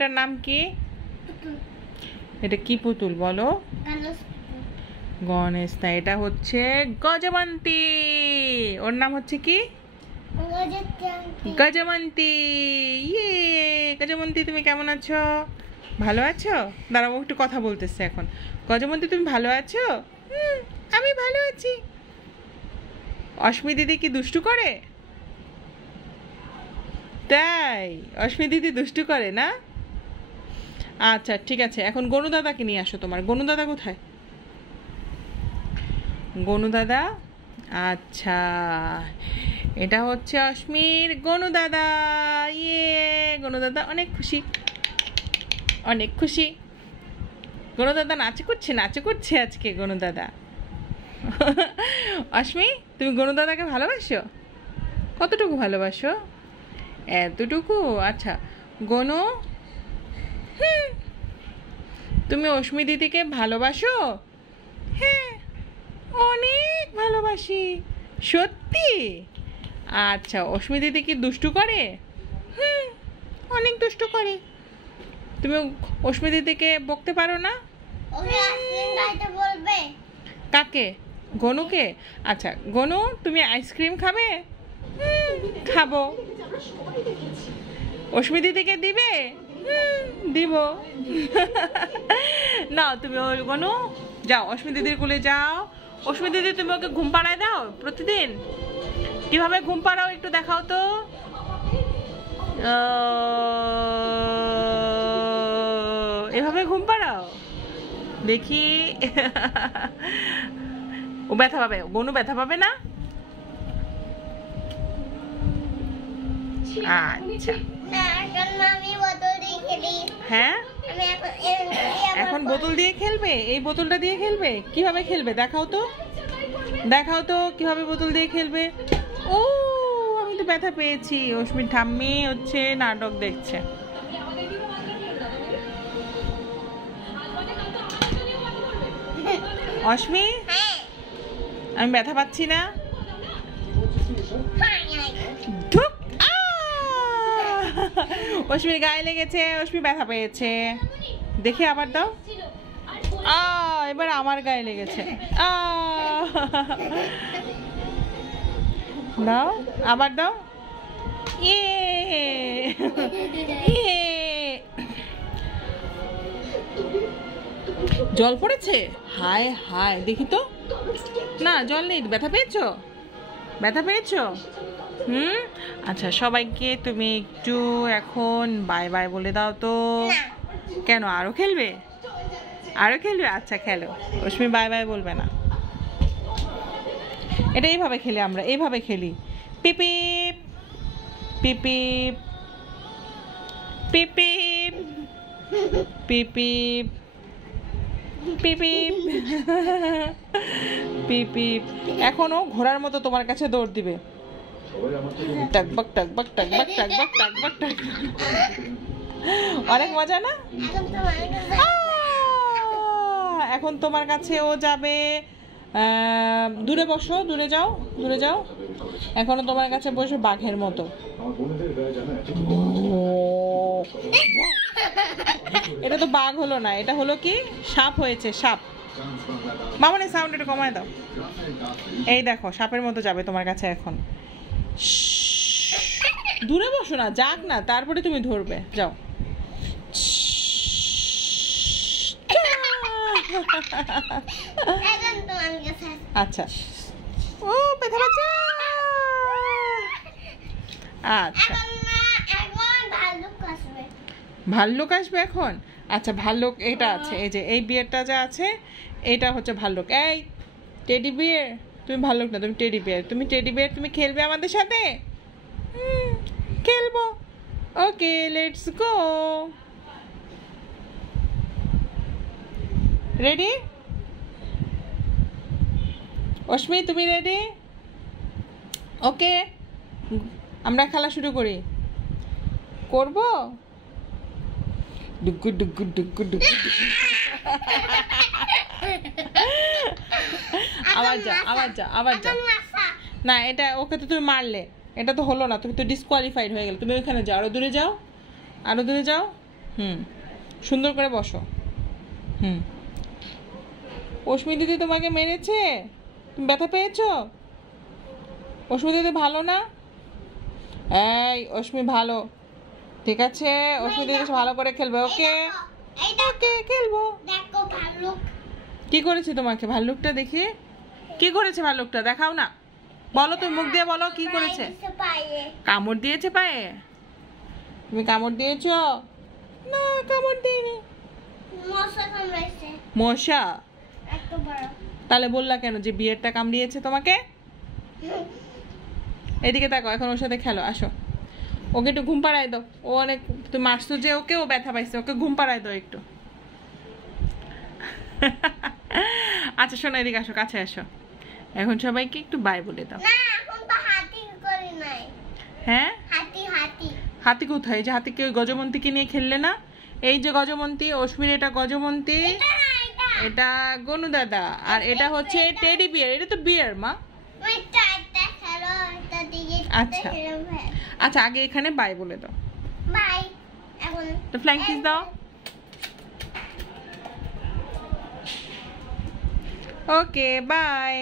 এটার নাম কি? এটা কি পুতুল বলো? গণেশ না, এটা হচ্ছে গজমন্তি। ওর নাম হচ্ছে কি? গজমন্তি। ইয়ে গজমন্তি, তুমি কেমন আছো? ভালো আছো? দাঁড়াও, একটু কথা বলতেছে এখন। গজমন্তি তুমি ভালো আছো? আমি ভালো আছি। অস্মি দিদি কি দুষ্টু করে? তাই? অস্মি দিদি দুষ্টু করে না? আচ্ছা ঠিক আছে, এখন গনু দাদাকে নিয়ে আসো। তোমার গনু দাদা কোথায়? গনু দাদা, আচ্ছা এটা হচ্ছে অস্মির গনু দাদা। ইয়ে গনু দাদা অনেক খুশি, অনেক খুশি। গনু দাদা নাচে করছে আজকে গনু দাদা। অস্মি, তুমি গনু দাদাকে ভালোবাসো? কতটুকু ভালোবাসো? এতটুকু? আচ্ছা গনু, তুমি অস্মি দিদিকে ভালোবাসো? হ্যাঁ, অনেক ভালোবাসি। সত্যি? আচ্ছা, অস্মি দিদি কি দুষ্টু করে? অনেক দুষ্টু করে। তুমি অস্মি দিদিকে বকতে পারো না? কাকে? গনুকে? আচ্ছা গনু, তুমি আইসক্রিম খাবে? খাবো। অস্মি দিদিকে দিবে? দিব। না তুমি ওই গনু যাও, অস্মি দিদির কোলে যাও। অস্মি দিদি, তুমি ওকে ঘুম পাড়ায় দাও প্রতিদিন? কিভাবে ঘুম পাড়াও একটু দেখাও তো। এভাবে ঘুম পাড়াও দেখি। ও ব্যথা পাবে? গনু ব্যথা পাবে না? আচ্ছা হ্যাঁ, এখন বোতল দিয়ে খেলবে? এই বোতলটা দিয়ে খেলবে? কিভাবে খেলবে দেখাও তো, দেখাও তো কিভাবে বোতল দিয়ে খেলবে। ও আমি তো ব্যথা পেয়েছি। অস্মির ঠাম্মি হচ্ছে নাটক দেখছে। অস্মি, আমি ব্যথা পাচ্ছি না? অস্মির গায়ে লেগেছে, অস্মি ব্যথা পেয়েছে। দেখি আবার দাও। এবার আমার গায়ে লেগেছে। দাও, আবার দাও। জল পড়েছে? হায় হায়, দেখি তো। না জল নেই। ব্যথা পেয়েছো? ব্যথা পেয়েছো? আচ্ছা সবাইকে তুমি একটু এখন বাই বাই বলে দাও তো। কেন, আরো খেলবে? আরো খেলবে? আচ্ছা খেলো। অস্মি বাই বাই বলবে না। এটা এইভাবে খেলি আমরা, এইভাবে খেলি। পিপিপ পিপিপ পিপিপ পিপিপ পিপিপ পিপিপ। এখনো ঘোড়ার মতো তোমার কাছে দৌড় দিবে। টাকবাক টাকবাক টাকবাক টাকবাক টাকবাক টাক। অনেক মজা না? এখন তোমার কাছে ও যাবে। দূরে বসো, দূরে যাও, দূরে যাও। এখনো তোমার কাছে বসে বাঘের মতো। এটা তো বাঘ হলো না, এটা হলো কি সাপ হয়েছে, সাপ। মামনি সাউন্ড একটু কমায় দাও। এই দেখো সাপের মতো যাবে তোমার কাছে এখন। দূরে বসো না, যাক না, তারপরে তুমি ধরবে। যাও। আচ্ছা ও ব্যথা পাচ্ছে। আচ্ছা ভাল্লুক আসবে এখন? আচ্ছা ভাল্লুক এটা আছে, এই যে এই বিয়ারটা যা আছে এটা হচ্ছে ভাল্লুক। এই টেডি বিয়ার, তুমি ভাল্লুক না, তুমি টেডি বিয়ার। তুমি টেডি বিয়ার, তুমি খেলবে আমাদের সাথে? খেলবো। Okay let's go. Ready? Asmi তুমি রেডি? ওকে, আমরা খেলা শুরু করি। করবো? ডুগু ডুগু ডুগু ডুগু। আবার যা, আবার যা, আবার যা। না এটা ওকে তো তুমি মারলে, এটা তো হলো না, তুমি তো ডিসকোয়ালিফাইড হয়ে গেলে। তুমি ওইখানে যাও, আরো দূরে যাও, আরো দূরে যাও। হুম, সুন্দর করে বসো। হুম, অস্মি দিদি তোমাকে মেরেছে? তুমি ব্যথা পেয়েছো? অস্মি দিদি ভালো না? এই অস্মি ভালো, ঠিক আছে? অস্মি দিদি ভালো করে খেলবে, ওকে? ওকে, খেলবো। কি করেছে তোমাকে ভাল্লুকটা? দেখি কি করেছে ভাল্লুকটা, দেখাও না। বলো, তুমি মুখ দিয়ে বলো কি করেছে। কামড় দিয়েছে পায়ে? তুমি কামড় দিয়েছো? না, কামড় দিইনি। মশা? তাহলে বললা কেন যে বিয়েরটা কামড়িয়েছে তোমাকে? এদিকে তাকাও, এখন ওর সাথে খেলো, আসো। ওকে একটু ঘুম পাড়ায় দাও, ও অনেক, তুমি মারছো যে ওকে, ও ব্যথা পাইছে, ওকে ঘুম পাড়ায় দাও একটু। আচ্ছা শোনো, এদিকে আসো, কাছে আসো। এখন সবাইকে একটু বাই বলে দাও। হ্যাঁ, হাতি কোথায়? যে হাতিকে ওই গজমন্তীকে নিয়ে খেললে না? এই যে গজমন্তী, অস্মির এটা গজমন্তী, এটা গনু দাদা, আর এটা হচ্ছে টেডি বিয়ার। এটা তো বিয়ার মা। আচ্ছা আচ্ছা, আগে এখানে বাই বলে দাও। বাই। তো ফ্ল্যাং কিস দাও। ওকে, বাই।